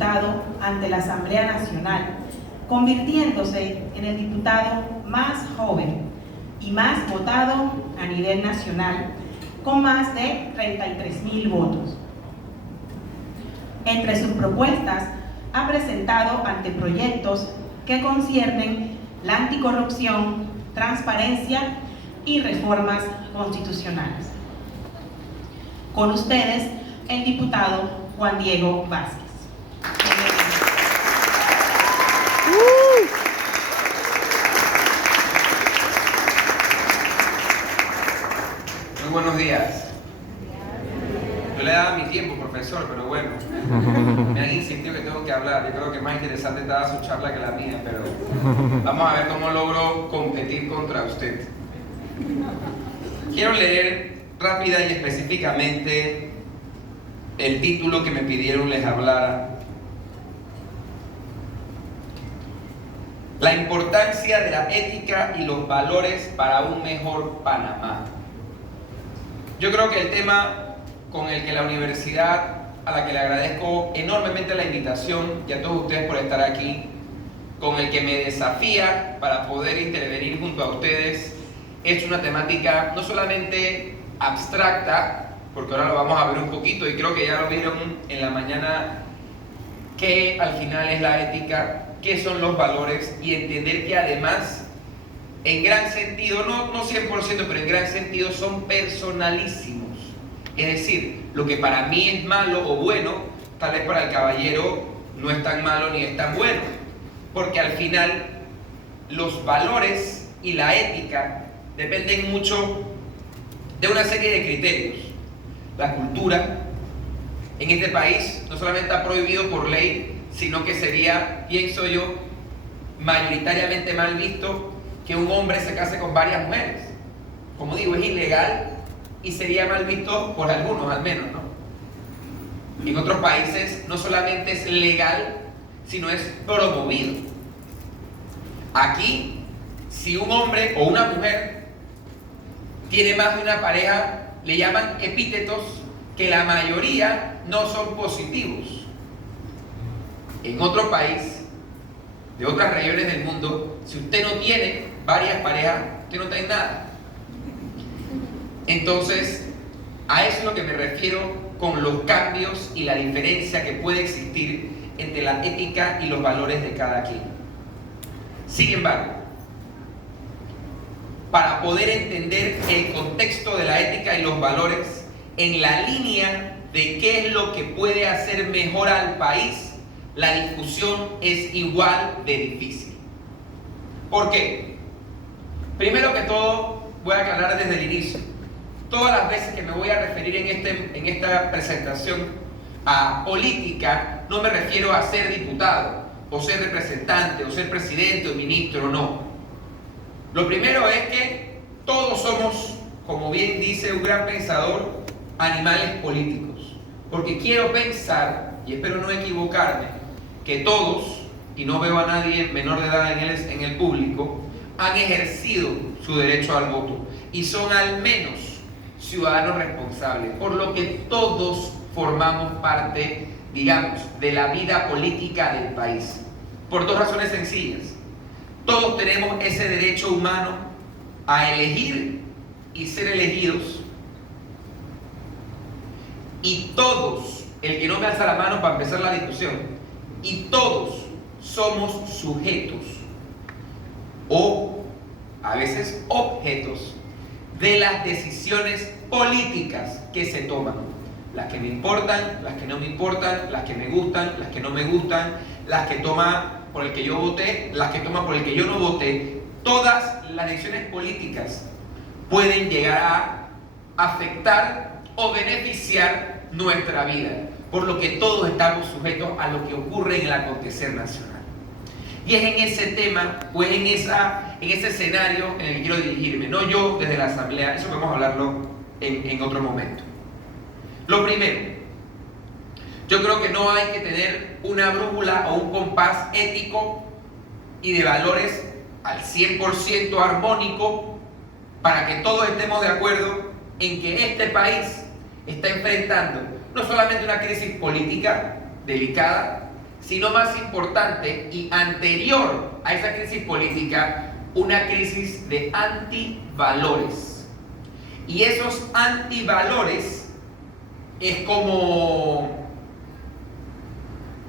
diputado ante la Asamblea Nacional, convirtiéndose en el diputado más joven y más votado a nivel nacional, con más de 33.000 votos. Entre sus propuestas, ha presentado anteproyectos que conciernen la anticorrupción, transparencia y reformas constitucionales. Con ustedes, el diputado Juan Diego Vázquez. Muy buenos días. Yo le daba mi tiempo, profesor, pero bueno, me han insistido que tengo que hablar. Yo creo que más interesante estaba su charla que la mía, pero vamos a ver cómo logro competir contra usted. Quiero leer rápida y específicamente el título que me pidieron les hablara. La importancia de la ética y los valores para un mejor Panamá. Yo creo que el tema con el que la universidad, a la que le agradezco enormemente la invitación y a todos ustedes por estar aquí, con el que me desafía para poder intervenir junto a ustedes, es una temática no solamente abstracta, porque ahora lo vamos a ver un poquito y creo que ya lo vieron en la mañana, que al final es la ética, qué son los valores y entender que además, en gran sentido, no 100%, pero en gran sentido son personalísimos. Es decir, lo que para mí es malo o bueno, tal vez para el caballero no es tan malo ni es tan bueno. Porque al final, los valores y la ética dependen mucho de una serie de criterios. La cultura en este país no solamente está prohibido por ley, sino que sería, pienso yo, mayoritariamente mal visto que un hombre se case con varias mujeres. Como digo, es ilegal y sería mal visto por algunos al menos, ¿no? En otros países no solamente es legal, sino es promovido. Aquí, si un hombre o una mujer tiene más de una pareja, le llaman epítetos que la mayoría no son positivos. En otro país, de otras regiones del mundo, si usted no tiene varias parejas, usted no tiene nada. Entonces, a eso es lo que me refiero con los cambios y la diferencia que puede existir entre la ética y los valores de cada quien. Sin embargo, para poder entender el contexto de la ética y los valores en la línea de qué es lo que puede hacer mejor al país, la discusión es igual de difícil. ¿Por qué? Primero que todo, voy a aclarar desde el inicio. Todas las veces que me voy a referir en esta presentación a política, no me refiero a ser diputado, o ser representante, o ser presidente o ministro, no. Lo primero es que todos somos, como bien dice un gran pensador, animales políticos. Porque quiero pensar, y espero no equivocarme, que todos, y no veo a nadie menor de edad en el público, han ejercido su derecho al voto y son al menos ciudadanos responsables, por lo que todos formamos parte, digamos, de la vida política del país, por dos razones sencillas. Todos tenemos ese derecho humano a elegir y ser elegidos, y todos, el que no me alza la mano para empezar la discusión, y todos somos sujetos o a veces objetos de las decisiones políticas que se toman. Las que me importan, las que no me importan, las que me gustan, las que no me gustan, las que toma por el que yo voté, las que toma por el que yo no voté. Todas las decisiones políticas pueden llegar a afectar o beneficiar nuestra vida, por lo que todos estamos sujetos a lo que ocurre en el acontecer nacional. Y es en ese tema, o es en ese escenario en el que quiero dirigirme, no yo desde la asamblea, eso vamos a hablarlo en otro momento. Lo primero, yo creo que no hay que tener una brújula o un compás ético y de valores al 100% armónico para que todos estemos de acuerdo en que este país está enfrentando no solamente una crisis política delicada, sino más importante y anterior a esa crisis política, una crisis de antivalores. Y esos antivalores es como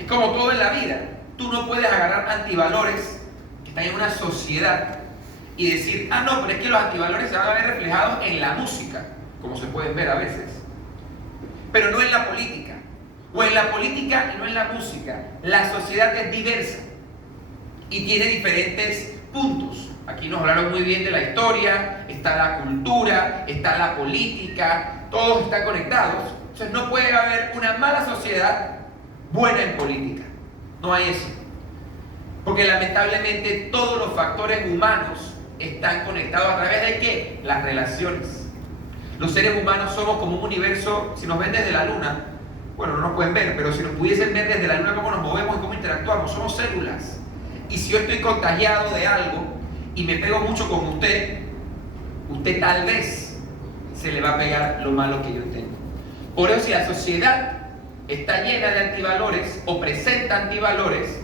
todo en la vida. Tú no puedes agarrar antivalores que están en una sociedad y decir, ah, no, pero es que los antivalores se van a ver reflejados en la música, como se pueden ver a veces, pero no en la política, o en la política y no en la música. La sociedad es diversa y tiene diferentes puntos. Aquí nos hablaron muy bien de la historia, está la cultura, está la política, todos están conectados. Entonces no puede haber una mala sociedad buena en política. No hay eso. Porque lamentablemente todos los factores humanos están conectados a través de ¿qué? Las relaciones. Los seres humanos somos como un universo. Si nos ven desde la luna, bueno, no nos pueden ver, pero si nos pudiesen ver desde la luna cómo nos movemos y cómo interactuamos, somos células. Y si yo estoy contagiado de algo y me pego mucho con usted tal vez se le va a pegar lo malo que yo tengo. Por eso, si la sociedad está llena de antivalores o presenta antivalores,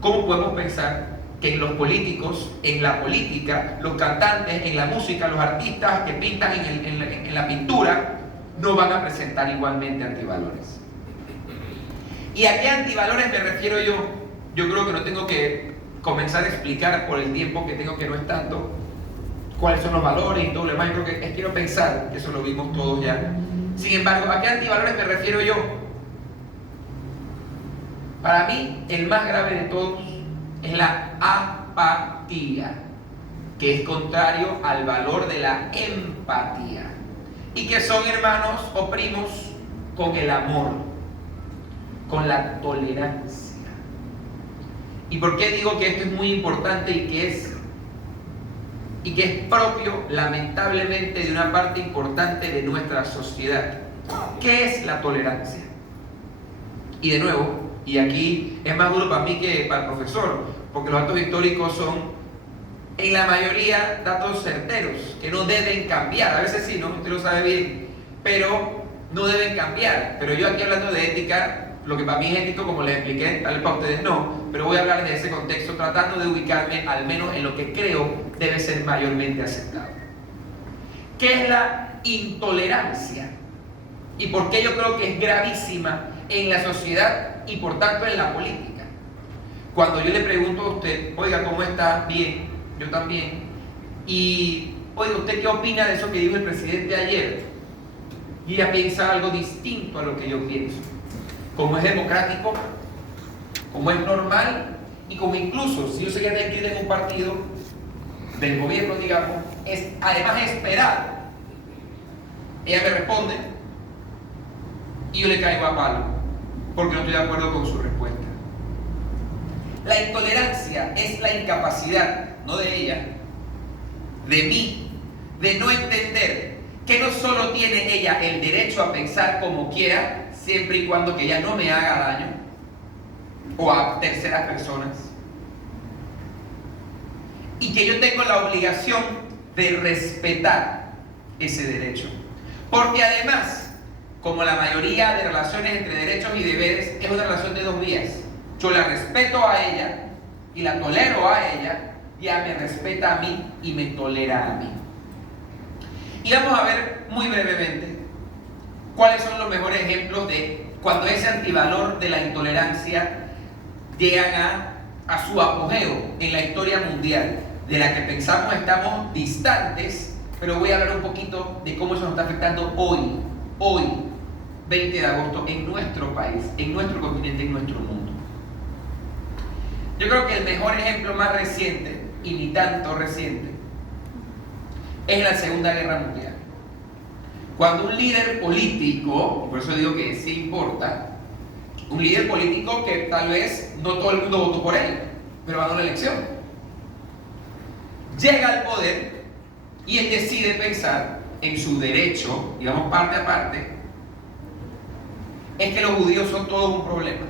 ¿cómo podemos pensar que en los políticos, en la política, los cantantes, en la música, los artistas que pintan en la pintura, no van a presentar igualmente antivalores? ¿Y a qué antivalores me refiero yo? Yo creo que no tengo que comenzar a explicar por el tiempo que tengo, que no es tanto, cuáles son los valores y todo lo demás. Yo creo que quiero pensar que eso lo vimos todos ya. Sin embargo, ¿a qué antivalores me refiero yo? Para mí, el más grave de todos es la apatía, que es contrario al valor de la empatía, y que son hermanos o primos con el amor, con la tolerancia. ¿Y por qué digo que esto es muy importante y que es propio, lamentablemente, de una parte importante de nuestra sociedad? ¿Qué es la tolerancia? Y de nuevo, y aquí es más duro para mí que para el profesor, porque los datos históricos son, en la mayoría, datos certeros, que no deben cambiar. A veces sí, ¿no? Usted lo sabe bien, pero no deben cambiar. Pero yo aquí hablando de ética, lo que para mí es ético, como les expliqué, tal vez para ustedes no, pero voy a hablar de ese contexto, tratando de ubicarme al menos en lo que creo debe ser mayormente aceptado. ¿Qué es la intolerancia? ¿Y por qué yo creo que es gravísima en la sociedad y por tanto en la política? Cuando yo le pregunto a usted, oiga, ¿cómo está? Bien, yo también. Y, oiga, ¿usted qué opina de eso que dijo el presidente ayer? Y ella piensa algo distinto a lo que yo pienso. Como es democrático, como es normal, y como incluso, si yo sé que tiene que ir en un partido del gobierno, digamos, es además esperado. Ella me responde y yo le caigo a palo, porque no estoy de acuerdo con su respuesta. La intolerancia es la incapacidad, no de ella, de mí, de no entender que no solo tiene ella el derecho a pensar como quiera, siempre y cuando que ella no me haga daño, o a terceras personas, y que yo tengo la obligación de respetar ese derecho. Porque además, como la mayoría de relaciones entre derechos y deberes, es una relación de dos vías. Yo la respeto a ella y la tolero a ella, y ella me respeta a mí y me tolera a mí. Y vamos a ver muy brevemente cuáles son los mejores ejemplos de cuando ese antivalor de la intolerancia llegan a su apogeo en la historia mundial, de la que pensamos estamos distantes, pero voy a hablar un poquito de cómo eso nos está afectando hoy, 20 de agosto, en nuestro país, en nuestro continente, en nuestro mundo. Yo creo que el mejor ejemplo más reciente, y ni tanto reciente, es la Segunda Guerra Mundial. Cuando un líder político, por eso digo que sí importa, un líder político que tal vez no todo el mundo votó por él, pero ganó la elección, llega al poder y él decide pensar en su derecho, digamos parte a parte, es que los judíos son todos un problema.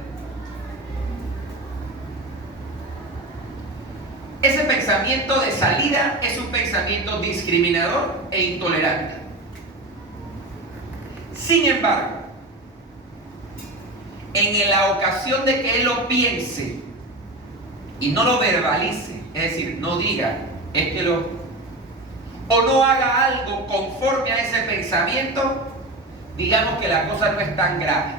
Ese pensamiento de salida es un pensamiento discriminador e intolerante. Sin embargo, en la ocasión de que él lo piense y no lo verbalice, es decir, no diga, es que lo... o no haga algo conforme a ese pensamiento, digamos que la cosa no es tan grave.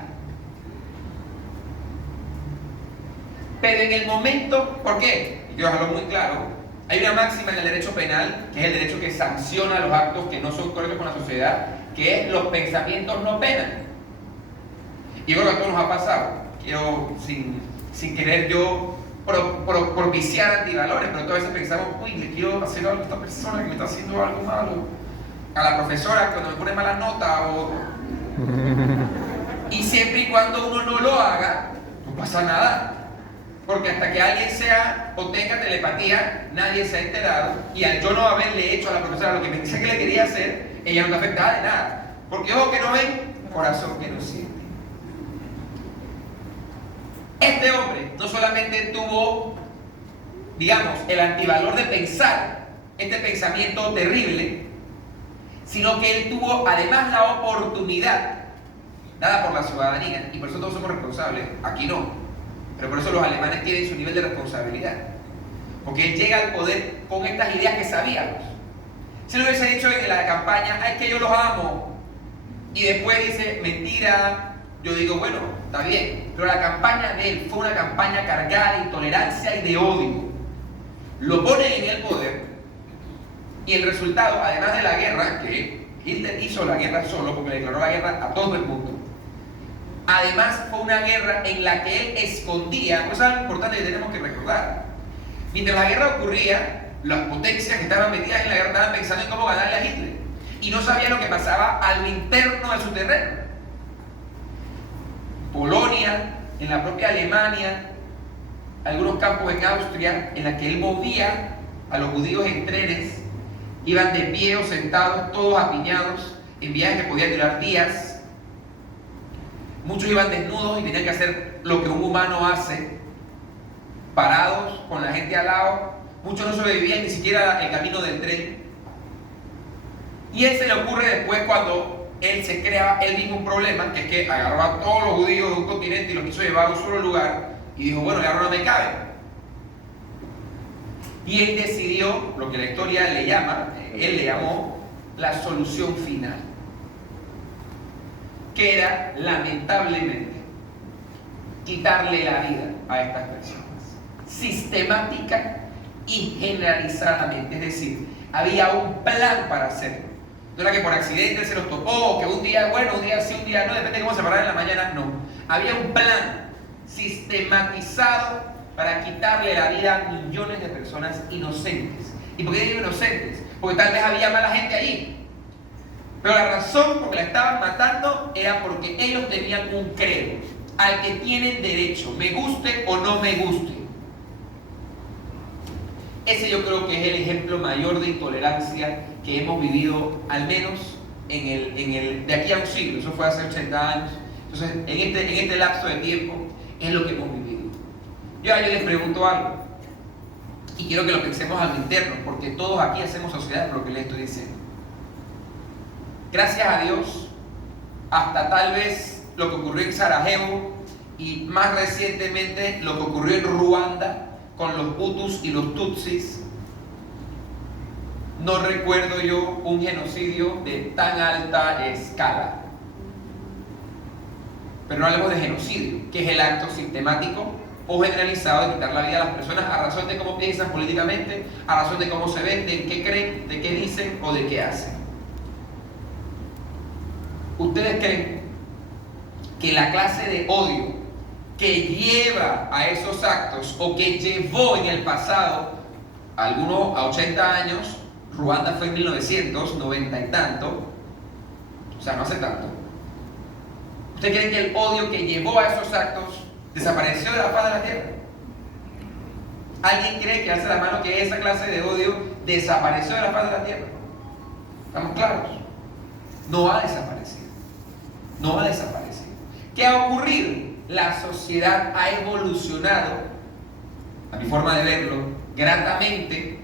Pero en el momento, ¿por qué? Quiero dejarlo muy claro. Hay una máxima en el derecho penal, que es el derecho que sanciona los actos que no son correctos con la sociedad, que es los pensamientos no penan. Y yo creo que a todos nos ha pasado. Quiero, sin querer yo propiciar antivalores, pero todas veces pensamos, uy, le quiero hacer algo a esta persona que me está haciendo algo malo. A la profesora cuando me pone mala nota o... Y siempre y cuando uno no lo haga, no pasa nada. Porque hasta que alguien sea o tenga telepatía, nadie se ha enterado. Y al yo no haberle hecho a la profesora lo que me dice que le quería hacer, ella no está afectada de nada. Porque ojo que no ven, corazón que no siente. Este hombre no solamente tuvo, digamos, el antivalor de pensar este pensamiento terrible, sino que él tuvo además la oportunidad dada por la ciudadanía, y por eso todos somos responsables. Aquí no, pero por eso los alemanes tienen su nivel de responsabilidad, porque él llega al poder con estas ideas que sabíamos. Si lo hubiese dicho en la campaña, es que yo los amo, y después dice, mentira, yo digo, bueno, está bien, pero la campaña de él fue una campaña cargada de intolerancia y de odio. Lo ponen en el poder, y el resultado, además de la guerra, que Hitler hizo la guerra solo, porque le declaró la guerra a todo el mundo, además fue una guerra en la que él escondía, pues es algo importante que tenemos que recordar. Mientras la guerra ocurría, las potencias que estaban metidas en la guerra estaban pensando en cómo ganarle a Hitler, y no sabían lo que pasaba a lo interno de su terreno. Polonia, en la propia Alemania, algunos campos en Austria, en la que él movía a los judíos en trenes, iban de pie o sentados, todos apiñados, en viajes que podían durar días. Muchos iban desnudos y tenían que hacer lo que un humano hace, parados, con la gente al lado. Muchos no sobrevivían ni siquiera el camino del tren. Y él se le ocurre después cuando él se crea él mismo un problema, que es que agarró a todos los judíos de un continente y los quiso llevar a un solo lugar, y dijo, bueno, ya no me cabe. Y él decidió, lo que la historia le llama, él le llamó la solución final, que era, lamentablemente, quitarle la vida a estas personas, sistemática y generalizadamente. Es decir, había un plan para hacerlo. No era que por accidente se los topó, que un día bueno, un día sí, un día no, depende de cómo se pararan en la mañana, no. Había un plan sistematizado para quitarle la vida a millones de personas inocentes. ¿Y por qué digo inocentes? Porque tal vez había mala gente allí. Pero la razón por la que la estaban matando era porque ellos tenían un credo al que tienen derecho, me guste o no me guste. Ese yo creo que es el ejemplo mayor de intolerancia que hemos vivido, al menos de aquí a un siglo. Eso fue hace 80 años. Entonces, en este lapso de tiempo es lo que hemos vivido. Yo les pregunto algo, y quiero que lo pensemos a lo interno, porque todos aquí hacemos sociedad por lo que les estoy diciendo. Gracias a Dios, hasta tal vez lo que ocurrió en Sarajevo y más recientemente lo que ocurrió en Ruanda con los Hutus y los Tutsis, no recuerdo yo un genocidio de tan alta escala. Pero no hablemos de genocidio, que es el acto sistemático o generalizado de quitar la vida a las personas a razón de cómo piensan políticamente, a razón de cómo se ven, de qué creen, de qué dicen o de qué hacen. ¿Ustedes creen que la clase de odio que lleva a esos actos o que llevó en el pasado, algunos a 80 años, Ruanda fue en 1990 y tanto, o sea, no hace tanto? ¿Ustedes creen que el odio que llevó a esos actos desapareció de la faz de la tierra? ¿Alguien cree que hace la mano que esa clase de odio desapareció de la faz de la tierra? ¿Estamos claros? No ha desaparecido. No ha desaparecido. ¿Qué ha ocurrido? La sociedad ha evolucionado, a mi forma de verlo, gratamente,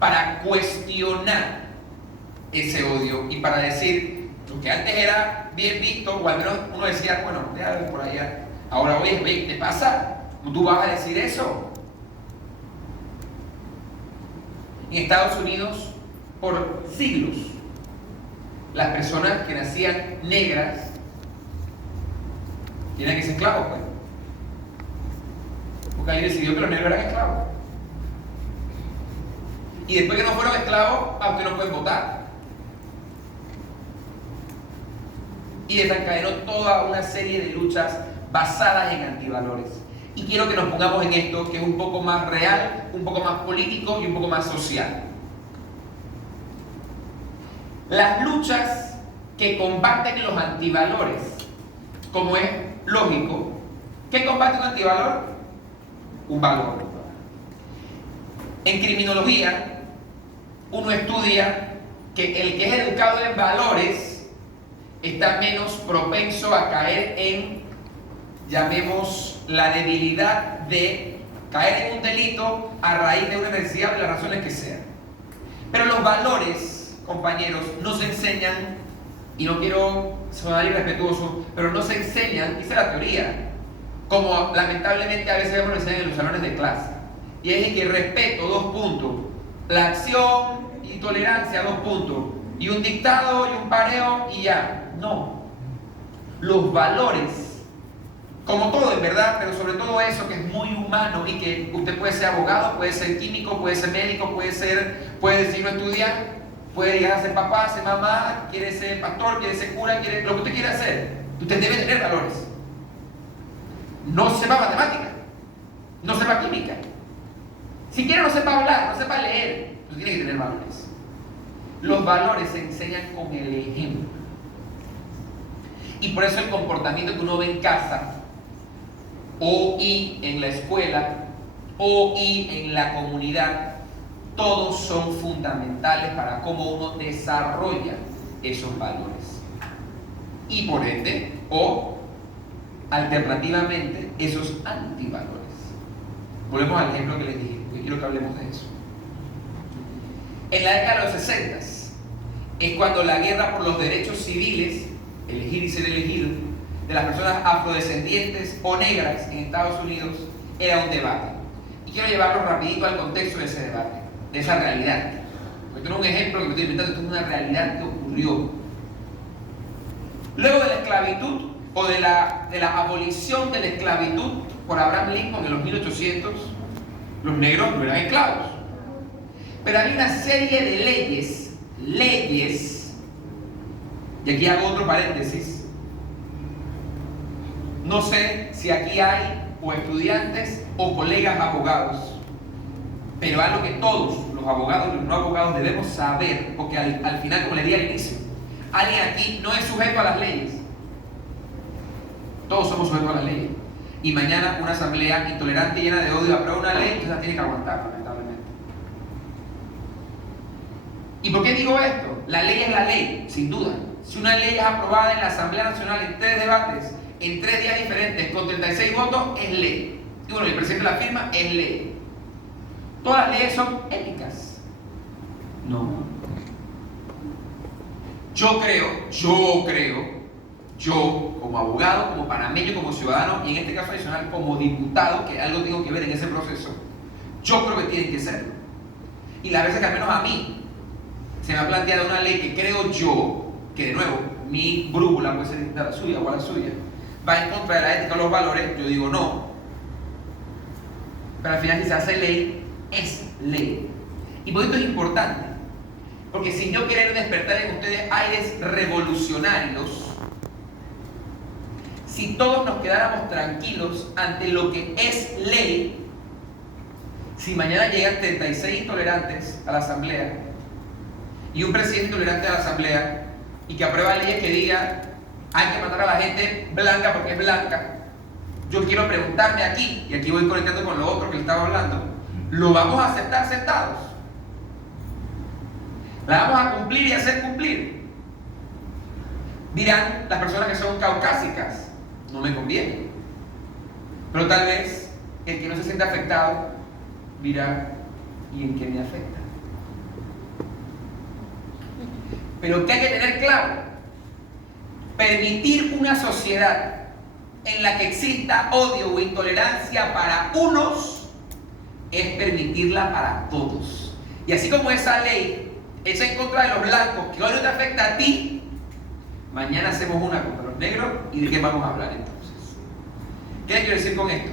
para cuestionar ese odio y para decir lo que antes era bien visto, o al menos uno decía, bueno, déjalo por allá, Ahora, oye, ¿qué te pasa? ¿Tú vas a decir eso? En Estados Unidos, por siglos, las personas que nacían negras tenían que ser esclavos, pues. Porque alguien decidió que los negros eran esclavos. Y después que no fueron esclavos, aunque no pueden votar. Y desencadenó toda una serie de luchas basadas en antivalores. Y quiero que nos pongamos en esto, que es un poco más real, un poco más político y un poco más social. Las luchas que combaten los antivalores, como es lógico, ¿qué combate un antivalor? Un valor. En criminología, uno estudia que el que es educado en valores está menos propenso a caer en, llamemos, la debilidad de caer en un delito a raíz de una necesidad de las razones que sean. Pero los valores, compañeros, no se enseñan, y no quiero sonar irrespetuoso, pero no se enseñan, esa es la teoría, como lamentablemente a veces vemos en los salones de clase. Y es que respeto, 2 puntos, la acción y tolerancia, 2 puntos, y un dictado y un pareo y ya. No. Los valores, como todo en verdad, pero sobre todo eso que es muy humano y que usted puede ser abogado, puede ser químico, puede ser médico, puede decir no estudiar, puede llegar a ser papá, ser mamá, quiere ser pastor, quiere ser cura, quiere lo que usted quiera hacer. Usted debe tener valores. No sepa matemática, no sepa química, siquiera no sepa hablar, no sepa leer, usted tiene que tener valores. Los valores se enseñan con el ejemplo. Y por eso el comportamiento que uno ve en casa, o y en la escuela, o y en la comunidad, todos son fundamentales para cómo uno desarrolla esos valores. Y por ende, o alternativamente, esos antivalores. Volvemos al ejemplo que les dije, porque quiero que hablemos de eso. En la década de los 60 es cuando la guerra por los derechos civiles, elegir y ser elegido, de las personas afrodescendientes o negras en Estados Unidos era un debate. Y quiero llevarlo rapidito al contexto de ese debate, de esa realidad. Porque no es un ejemplo que me estoy inventando, esto es una realidad que ocurrió. Luego de la esclavitud, o de la abolición de la esclavitud por Abraham Lincoln en los 1800, los negros no eran esclavos. Pero había una serie de leyes, y aquí hago otro paréntesis. No sé si aquí hay o estudiantes o colegas abogados, pero algo que todos los abogados y los no abogados debemos saber, porque al final, como le di al inicio, alguien aquí no es sujeto a las leyes. Todos somos sujetos a las leyes. Y mañana una asamblea intolerante y llena de odio aprueba una ley, entonces la tiene que aguantar, lamentablemente. ¿Y por qué digo esto? La ley es la ley, sin duda. Si una ley es aprobada en la Asamblea Nacional en 3 debates, en 3 días diferentes, con 36 votos, es ley. Y bueno, el presidente la firma, es ley. ¿Todas las leyes son éticas? No. Yo como abogado, como panameño, como ciudadano, y en este caso adicional como diputado, que algo tengo que ver en ese proceso, yo creo que tienen que serlo. Y las veces que al menos a mí se me ha planteado una ley que creo yo, que de nuevo, mi brújula puede ser la suya o la suya, va en contra de la ética o los valores, yo digo no. Pero al final si se hace ley, es ley. Y por esto es importante, porque sin yo querer despertar en ustedes aires revolucionarios, si todos nos quedáramos tranquilos ante lo que es ley, si mañana llegan 36 intolerantes a la asamblea y un presidente intolerante a la asamblea y que aprueba leyes que diga hay que matar a la gente blanca porque es blanca, yo quiero preguntarme aquí, y aquí voy conectando con lo otro que le estaba hablando, ¿lo vamos a aceptar sentados? ¿La vamos a cumplir y hacer cumplir? Dirán las personas que son caucásicas, no me conviene. Pero tal vez el que no se siente afectado dirá, ¿y en qué me afecta? Pero que hay que tener claro, permitir una sociedad en la que exista odio o intolerancia para unos es permitirla para todos. Y así como esa ley hecha en contra de los blancos, que hoy no te afecta a ti, mañana hacemos una contra los negros. ¿Y de qué vamos a hablar entonces? ¿Qué quiero decir con esto?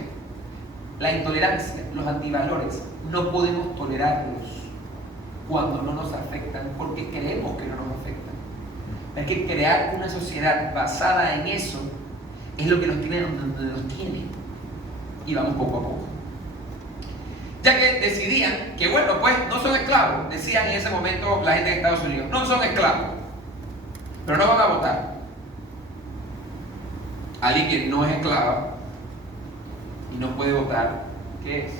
La intolerancia, los antivalores, no podemos tolerarlos cuando no nos afectan, porque creemos que no nos afectan. Es que crear una sociedad basada en eso es lo que nos tiene donde nos tiene. Y vamos poco a poco. Ya que decidían que, bueno, pues no son esclavos, decían en ese momento la gente de Estados Unidos, no son esclavos, pero no van a votar. Alguien que no es esclava y no puede votar, ¿qué es?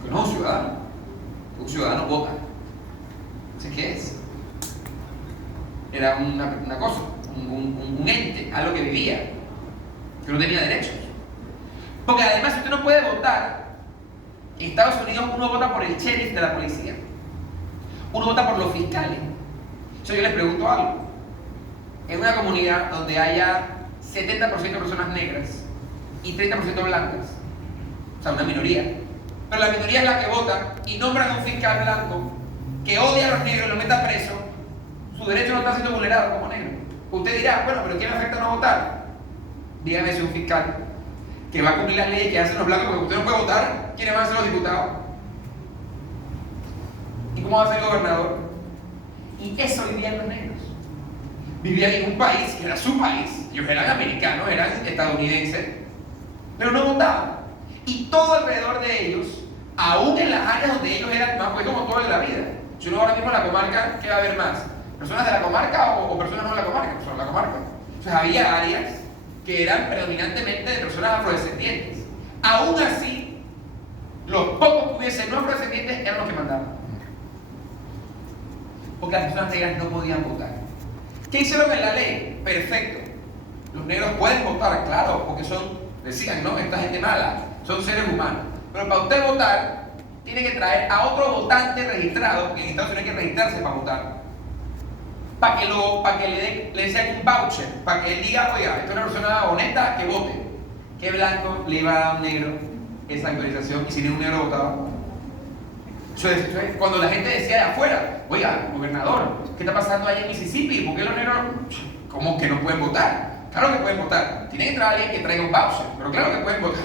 Pues no es un ciudadano. Un ciudadano vota. ¿Entonces qué es? Era una cosa, un ente, algo que vivía, que no tenía derechos. Porque además, si usted no puede votar, en Estados Unidos uno vota por el sheriff de la policía, uno vota por los fiscales. Yo les pregunto algo: en una comunidad donde haya 70% de personas negras y 30% blancas, o sea, una minoría, pero la minoría es la que vota y nombran a un fiscal blanco que odia a los negros y los meta preso, su derecho no está siendo vulnerado como negro. Usted dirá, bueno, pero ¿quién me afecta no votar? Dígame si un fiscal que va a cumplir las leyes que hacen los blancos, porque usted no puede votar, ¿quiénes van a ser los diputados? ¿Y cómo va a ser el gobernador? Y eso vivían los negros. Vivían en un país que era su país. Ellos eran americanos, eran estadounidenses, pero no votaban. Y todo alrededor de ellos, aún en las áreas donde ellos eran más, pues como todo en la vida. Si uno ahora mismo en la comarca, ¿qué va a haber más? ¿Personas de la comarca o personas no de la comarca? Personas de la comarca. Entonces había áreas que eran predominantemente de personas afrodescendientes. Aún así, los pocos que hubiesen no afrodescendientes eran los que mandaban. Porque las personas negras no podían votar. ¿Qué hicieron en la ley? Perfecto. Los negros pueden votar, claro, porque son, decían, ¿no? Esta gente mala, son seres humanos. Pero para usted votar, tiene que traer a otro votante registrado, que en Estados Unidos hay que registrarse para votar, para que le den un voucher, para que él diga, oiga, esta es una persona honesta, que vote. ¿Qué blanco le iba a dar a un negro esa autorización? Y si ningún negro votaba. Eso es, cuando la gente decía de afuera, oiga, gobernador, ¿qué está pasando allá en Mississippi? ¿Por qué los negros, cómo que no pueden votar? Claro que pueden votar. Tiene que entrar alguien que traiga un voucher, pero claro que pueden votar.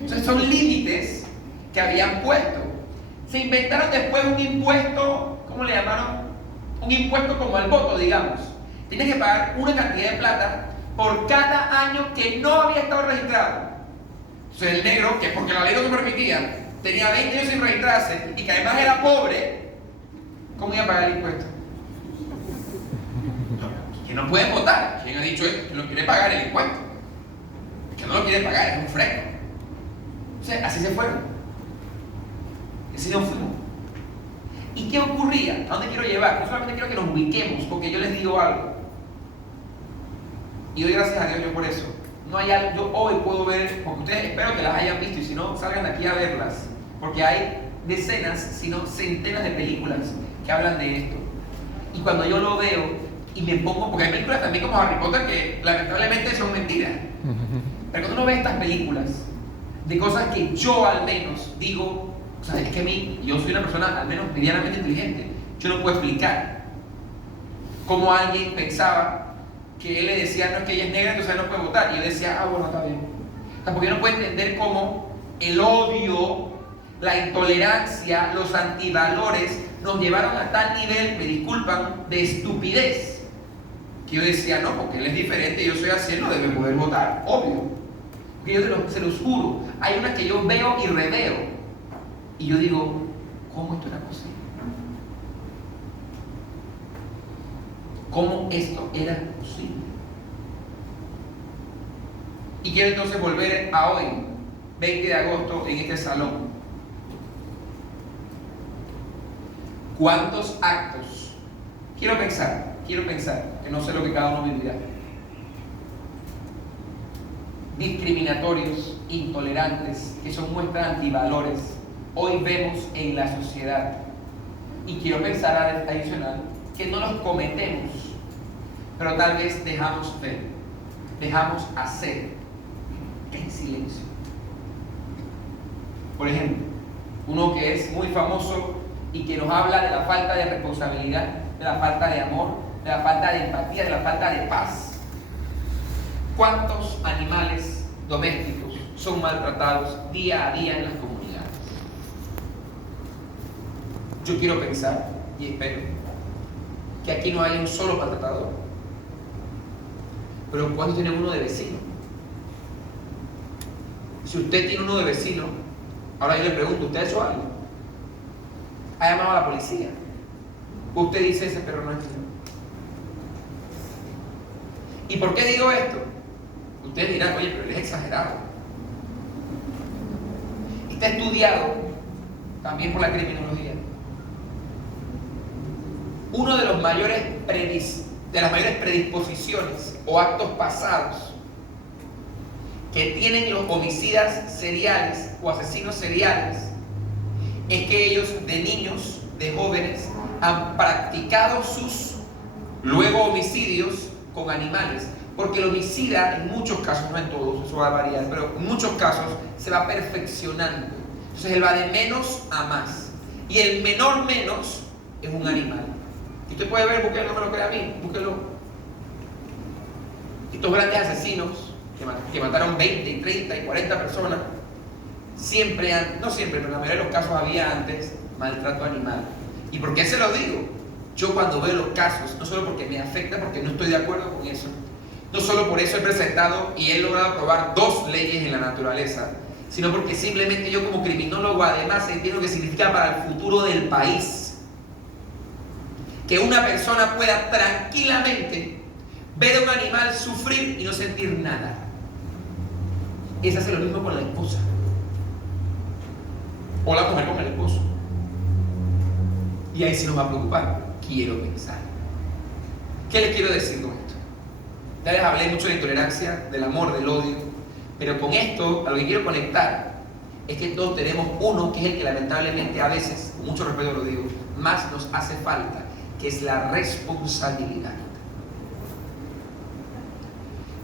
Entonces son límites que habían puesto. Se inventaron después un impuesto, ¿cómo le llamaron? Un impuesto como al voto, digamos. Tienes que pagar una cantidad de plata por cada año que no había estado registrado. Entonces el negro, que porque la ley no lo permitía, tenía 20 años sin registrarse y que además era pobre, ¿cómo iba a pagar el impuesto? Que no pueden votar. ¿Quién ha dicho esto? Que no quiere pagar el impuesto. Que no lo quiere pagar, es un fresco. O sea, así se fueron. Así nos fuimos. ¿Y qué ocurría? ¿A dónde quiero llevar? No solamente quiero que nos ubiquemos, porque yo les digo algo. Y doy gracias a Dios yo por eso. No hay algo, yo hoy puedo ver, porque ustedes espero que las hayan visto, y si no, salgan de aquí a verlas. Porque hay decenas, si no centenas de películas que hablan de esto. Y cuando yo lo veo y me pongo, porque hay películas también como Harry Potter que lamentablemente son mentiras. Pero cuando uno ve estas películas de cosas que yo al menos digo, o sea, es que yo soy una persona al menos medianamente inteligente, yo no puedo explicar cómo alguien pensaba que él le decía, no, es que ella es negra, entonces él no puede votar, y él decía, ah, bueno, está bien. O sea, porque yo no puedo entender cómo el odio, la intolerancia, los antivalores nos llevaron a tal nivel, me disculpan, de estupidez, que yo decía, no, porque él es diferente, yo soy así, él no debe poder votar, obvio. Porque yo se los juro, hay unas que yo veo y reveo, y yo digo, ¿cómo esto era posible? ¿Cómo esto era posible? Y quiero entonces volver a hoy, 20 de agosto, en este salón. ¿Cuántos actos? Quiero pensar, que no sé lo que cada uno vivirá. Discriminatorios, intolerantes, que son muestras antivalores, hoy vemos en la sociedad. Y quiero pensar adicional que no los cometemos, pero tal vez dejamos ver, dejamos hacer. en silencio. Por ejemplo, uno que es muy famoso y que nos habla de la falta de responsabilidad, de la falta de amor, de la falta de empatía, de la falta de paz. ¿Cuántos animales domésticos son maltratados día a día en las comunidades? Yo quiero pensar y espero que aquí no haya un solo maltratador. Pero ¿cuántos tiene uno de vecino? Si usted tiene uno de vecino, ahora yo le pregunto, ¿usted ha hecho algo? ¿Ha llamado a la policía? Usted dice, ese perro no es mío. ¿Y por qué digo esto? Ustedes dirán, oye, pero él es exagerado. Está estudiado también por la criminología. Uno de las mayores predisposiciones o actos pasados que tienen los homicidas seriales o asesinos seriales es que ellos de niños, de jóvenes, han practicado sus luego homicidios con animales, porque el homicida en muchos casos, no en todos, eso va a variar, pero en muchos casos se va perfeccionando. Entonces él va de menos a más, y el menor menos es un animal. Y usted puede ver, porque no me lo cree a mí, búsquelo. Estos grandes asesinos que mataron 20, 30 y 40 personas, siempre han, no siempre, pero en la mayoría de los casos había antes maltrato animal. ¿Y por qué se lo digo? Yo cuando veo los casos, no solo porque me afecta, porque no estoy de acuerdo con eso, no solo por eso he presentado y he logrado aprobar 2 leyes en la naturaleza, sino porque simplemente yo como criminólogo además entiendo que significa para el futuro del país que una persona pueda tranquilamente ver a un animal sufrir y no sentir nada. Ese hace lo mismo con la esposa o la mujer con el esposo, y ahí sí nos va a preocupar. Quiero pensar. ¿Qué les quiero decir con esto? Ya les hablé mucho de la intolerancia, del amor, del odio, pero con esto a lo que quiero conectar es que todos tenemos uno que es el que lamentablemente a veces, con mucho respeto lo digo, más nos hace falta, que es la responsabilidad.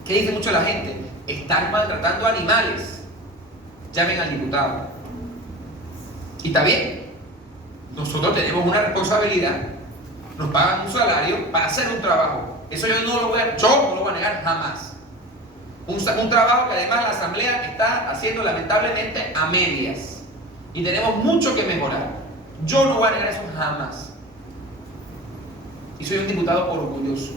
¿Qué dice mucho la gente? Están maltratando animales. Llamen al diputado. Y está bien. Nosotros tenemos una responsabilidad. Nos pagan un salario para hacer un trabajo. Eso yo no lo voy a negar jamás. Un trabajo que además la Asamblea está haciendo lamentablemente a medias. Y tenemos mucho que mejorar. Yo no voy a negar eso jamás. Y soy un diputado orgulloso.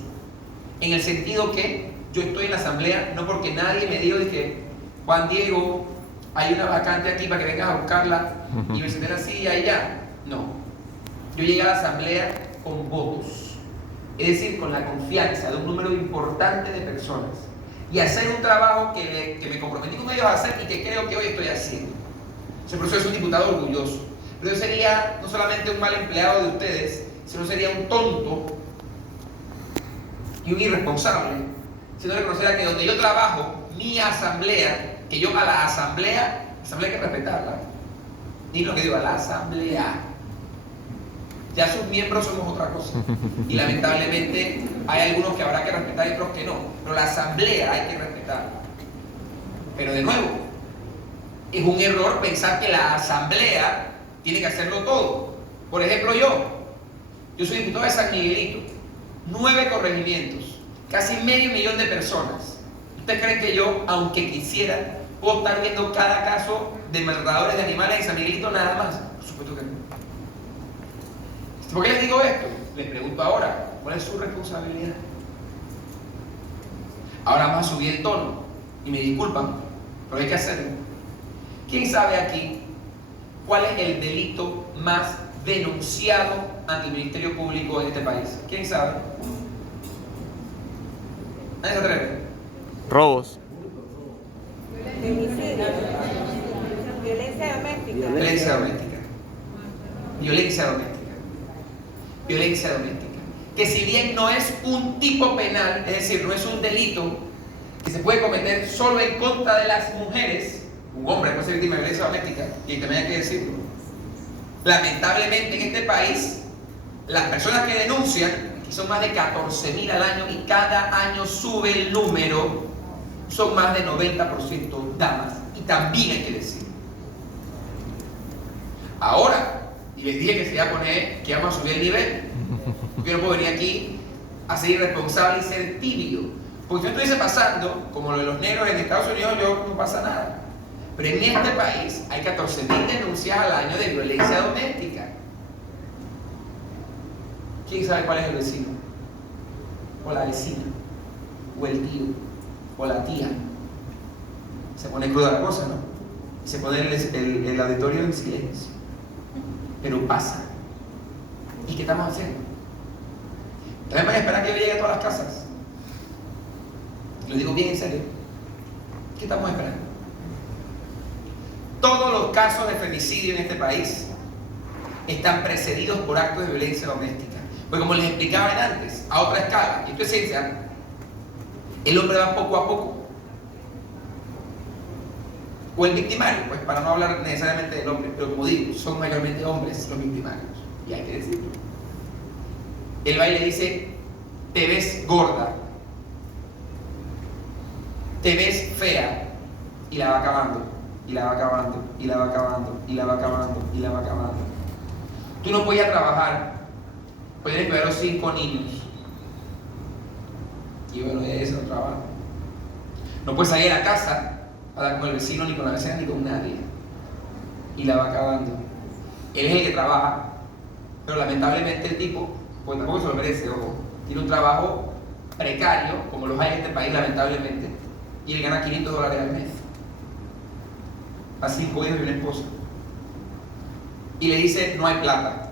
En el sentido que yo estoy en la Asamblea no porque nadie me diga de que Juan Diego, hay una vacante aquí para que vengas a buscarla y me senté en la silla y ya. No. Yo llegué a la Asamblea con votos. Es decir, con la confianza de un número importante de personas. Y hacer un trabajo que me comprometí con ellos a hacer y que creo que hoy estoy haciendo. Por eso soy un diputado orgulloso. Pero yo sería no solamente un mal empleado de ustedes, sino sería un tonto y un irresponsable si no reconociera que donde yo trabajo, mi asamblea, que yo a la asamblea hay que respetarla. Ni lo que digo, a la asamblea. Ya sus miembros somos otra cosa. Y lamentablemente hay algunos que habrá que respetar y otros que no. Pero la asamblea hay que respetarla. Pero de nuevo, es un error pensar que la asamblea tiene que hacerlo todo. Por ejemplo, yo soy diputado de San Miguelito, 9 corregimientos, casi medio millón de personas. ¿Ustedes creen que yo, aunque quisiera, puedo estar viendo cada caso de maltratadores de animales en San Miguelito nada más? Por supuesto que no. ¿Por qué les digo esto? Les pregunto ahora, ¿cuál es su responsabilidad? Ahora vamos a subir el tono, y me disculpan, pero hay que hacerlo. ¿Quién sabe aquí cuál es el delito más denunciado ante el Ministerio Público en este país? ¿Quién sabe? ¿Nadie se atreve? Robos. Femicidio. Violencia doméstica. Violencia doméstica. Violencia doméstica. Violencia doméstica. Que si bien no es un tipo penal, es decir, no es un delito que se puede cometer solo en contra de las mujeres, un hombre puede ser víctima de violencia doméstica, y también hay que decirlo. Lamentablemente en este país, las personas que denuncian, que son más de 14.000 al año, y cada año sube el número, son más de 90% damas. Y también hay que decir. Ahora, y les dije que se iba a poner, que íbamos a subir el nivel. Porque yo no puedo venir aquí a ser irresponsable y ser tibio. Porque si yo estuviese pasando, como lo de los negros en Estados Unidos, yo no pasa nada. Pero en este país hay 14.000 denuncias al año de violencia doméstica. ¿Quién sabe cuál es el vecino? O la vecina, o el tío, o la tía. Se pone cruda la cosa, ¿no? Y se pone el auditorio en silencio. Pero pasa. ¿Y qué estamos haciendo? ¿También van a esperar que yo llegue a todas las casas? Lo digo bien en serio. ¿Qué estamos esperando? Todos los casos de femicidio en este país están precedidos por actos de violencia doméstica. Pues como les explicaba antes, a otra escala, esto es ciencia, el hombre va poco a poco. O el victimario, pues para no hablar necesariamente del hombre, pero como digo, son mayormente hombres los victimarios. Y hay que decirlo. Él va y le dice, te ves gorda, te ves fea, y la va acabando, y la va acabando, y la va acabando, y la va acabando, y la va acabando. Tú no puedes ir a trabajar, puedes cuidar a los 5 niños. Y bueno, eso no trabaja. No puedes salir a la casa a hablar con el vecino, ni con la vecina, ni con nadie. Y la va acabando. Él es el que trabaja, pero lamentablemente el tipo, pues tampoco se lo merece, ojo, tiene un trabajo precario, como los hay en este país, lamentablemente, y él gana $500 al mes. A 5 hijos y una esposa. Y le dice, no hay plata.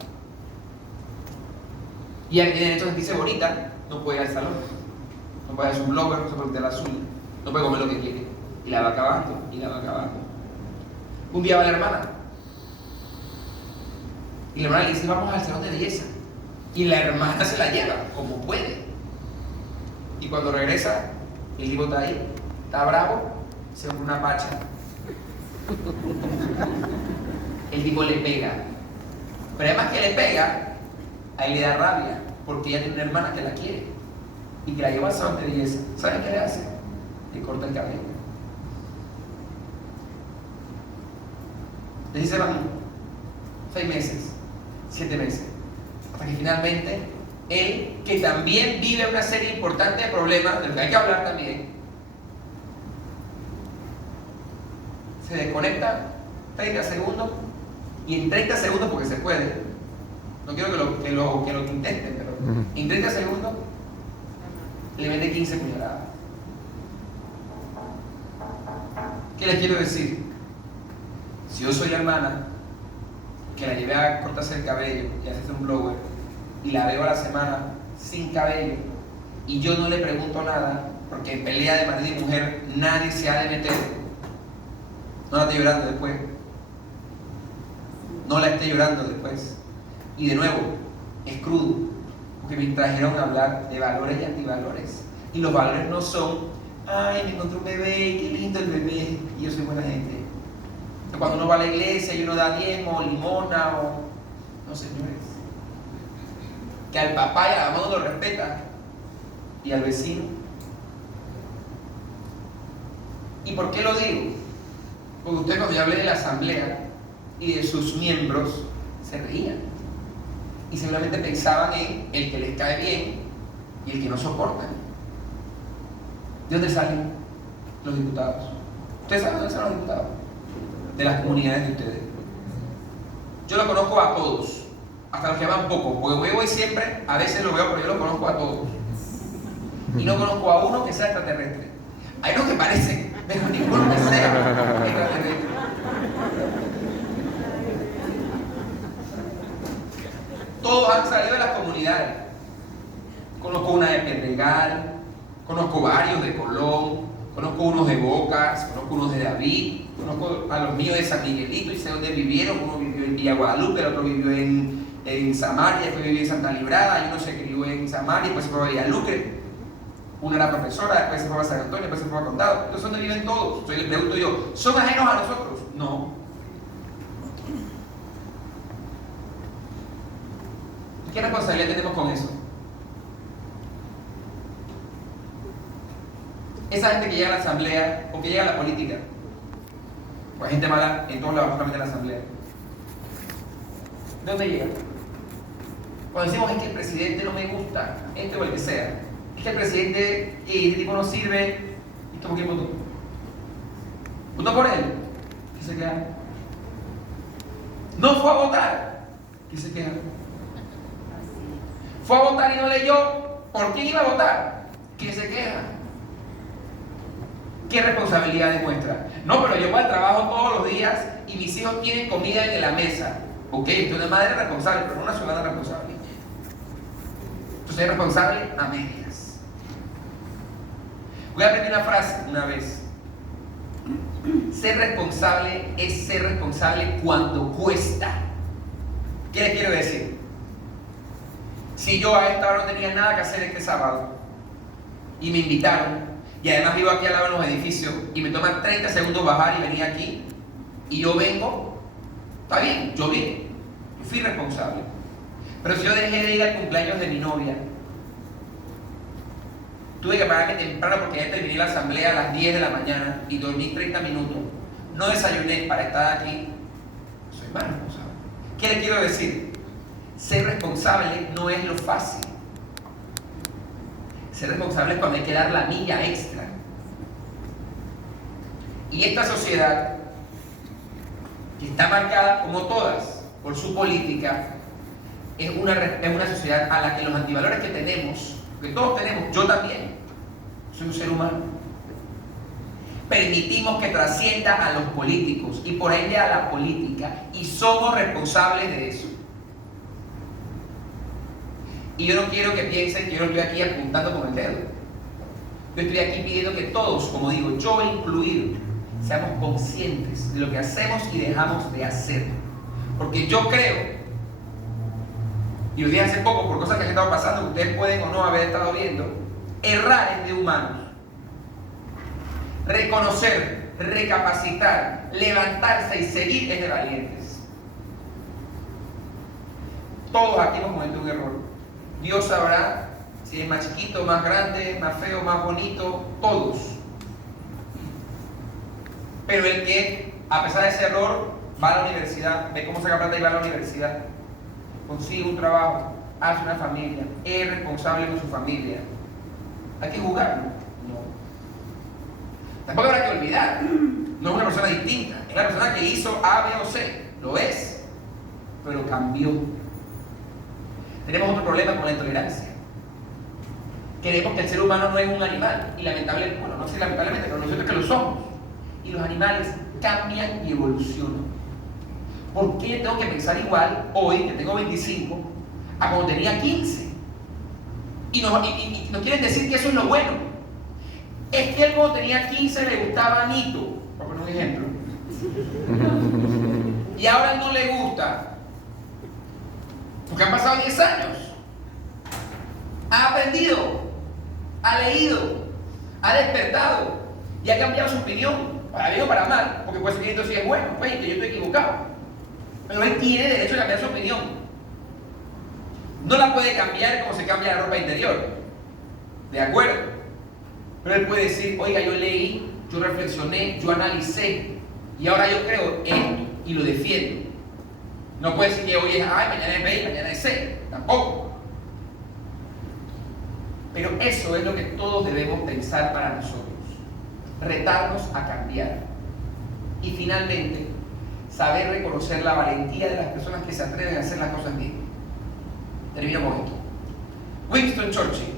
Y ella tiene derecho a sentirse bonita, no puede ir al salón, no puede hacer un blogger, no se puede pintar las uñas, no puede comer lo que quiere. Y la va acabando, y la va acabando. Un día va la hermana. Y la hermana le dice, vamos al salón de belleza. Y la hermana se la lleva, como puede. Y cuando regresa, el tipo está ahí, está bravo, se pone una pacha. El tipo le pega. Pero además que le pega, a él le da rabia, porque ella tiene una hermana que la quiere y que la lleva al salón de belleza. ¿Saben qué le hace? Le corta el cabello. Le dice, van 6 meses, 7 meses, hasta que finalmente él, que también vive una serie importante de problemas, de los que hay que hablar también, se desconecta 30 segundos, y en 30 segundos, porque se puede, no quiero que lo intenten, pero en 30 segundos le mete 15 puñaladas. ¿Qué les quiero decir? Si yo soy la hermana que la llevé a cortarse el cabello y a hacerse un blower y la veo a la semana sin cabello y yo no le pregunto nada, porque en pelea de marido y mujer nadie se ha de meter, no la esté llorando después, no la esté llorando después. Y de nuevo, es crudo, porque me trajeron a hablar de valores y antivalores. Y los valores no son, ay, me encontré un bebé, qué lindo el bebé, y yo soy buena gente. Cuando uno va a la iglesia y uno da diezmo, limona, o no, señores. Que al papá y a la mamá no lo respeta, y al vecino. ¿Y por qué lo digo? Porque usted, cuando yo hablé de la asamblea y de sus miembros, se reían. Y seguramente pensaban en el que les cae bien y el que no soportan. ¿De dónde salen los diputados? ¿Ustedes saben dónde salen los diputados? De las comunidades de ustedes. Yo los conozco a todos, hasta los que van poco, porque voy siempre, a veces lo veo, pero yo los conozco a todos. Y no conozco a uno que sea extraterrestre. Hay unos que parecen, pero ninguno que sea extraterrestre. Todos han salido de las comunidades. Conozco una de Pedregal, conozco varios de Colón, conozco unos de Bocas, conozco unos de David, conozco a los míos de San Miguelito y sé dónde vivieron. Uno vivió en Villa Guadalupe, el otro vivió en Samaria, después vivió en Santa Librada, y uno se crió en Samaria, después se fue a Villalucre. Una era profesora, después se fue a San Antonio, después se fue a Condado. Entonces, ¿dónde viven todos? Entonces les pregunto yo, ¿son ajenos a nosotros? No. ¿Qué responsabilidad tenemos con eso? esa gente que llega a la asamblea o que llega a la política, pues hay gente mala en todos lados, solamente en la asamblea. ¿De dónde llega? Cuando decimos es que el presidente no me gusta, este o el que sea, es que el presidente, este tipo no sirve, ¿y tú por quién votó? ¿Votó por él? ¿Qué se queda? No fue a votar, ¿qué se queda? Fue a votar y no leyó, ¿por quién iba a votar? ¿Qué se queda? ¿Qué responsabilidad demuestra? No, pero yo voy al trabajo todos los días y mis hijos tienen comida en la mesa. Ok, usted es una madre responsable, pero no una ciudadana responsable. Entonces es responsable a medias. Voy a aprender una frase una vez. Ser responsable es ser responsable cuando cuesta. ¿Qué les quiero decir? Si yo a esta hora no tenía nada que hacer este sábado y me invitaron, y además vivo aquí al lado de los edificios y me toman 30 segundos bajar y venir aquí, y yo vengo, está bien, yo vine, yo fui responsable. Pero si yo dejé de ir al cumpleaños de mi novia, tuve que pararme temprano porque ya terminé la asamblea a las 10 de la mañana y dormí 30 minutos, no desayuné para estar aquí, soy más responsable. ¿Qué le quiero decir? Ser responsable no es lo fácil. Ser responsable es cuando hay que dar la milla extra. Y esta sociedad, que está marcada como todas por su política, es una sociedad a la que los antivalores que tenemos, que todos tenemos, yo también, soy un ser humano, permitimos que trascienda a los políticos y por ende a la política, y somos responsables de eso. Y yo no quiero que piensen que yo no estoy aquí apuntando con el dedo. Yo estoy aquí pidiendo que todos, como digo, yo incluido, seamos conscientes de lo que hacemos y dejamos de hacer. Porque yo creo, y lo dije hace poco por cosas que han estado pasando, que ustedes pueden o no haber estado viendo, errar es de humanos. Reconocer, recapacitar, levantarse y seguir es de valientes. Todos aquí hemos cometido un error. Dios sabrá si es más chiquito, más grande, más feo, más bonito, todos. Pero el que, a pesar de ese error, va a la universidad, ve cómo saca plata y va a la universidad, consigue un trabajo, hace una familia, es responsable con su familia, ¿hay que juzgarlo? No. Tampoco habrá que olvidar, no es una persona distinta, es una persona que hizo A, B o C, lo es, pero cambió. Tenemos otro problema con la intolerancia. Creemos que el ser humano no es un animal, y lamentablemente, bueno, no sé lamentablemente, pero lo cierto es que lo somos. Y los animales cambian y evolucionan. ¿Por qué tengo que pensar igual hoy, que tengo 25, a cuando tenía 15? Y nos quieren decir que eso es lo bueno. Es que él cuando tenía 15 le gustaba Nito, por poner un ejemplo. Y ahora no le gusta. Porque han pasado 10 años. Ha aprendido, ha leído, ha despertado y ha cambiado su opinión, para bien o para mal, porque puede ser que esto sí es bueno, pues, que yo estoy equivocado. Pero él tiene derecho a cambiar su opinión. No la puede cambiar como se cambia la ropa interior. De acuerdo. Pero él puede decir, oiga, yo leí, yo reflexioné, yo analicé, y ahora yo creo esto y lo defiendo. No puede decir que hoy es A, mañana es B y mañana es C. Tampoco. Pero eso es lo que todos debemos pensar para nosotros. Retarnos a cambiar. Y finalmente, saber reconocer la valentía de las personas que se atreven a hacer las cosas bien. Termino con esto. Winston Churchill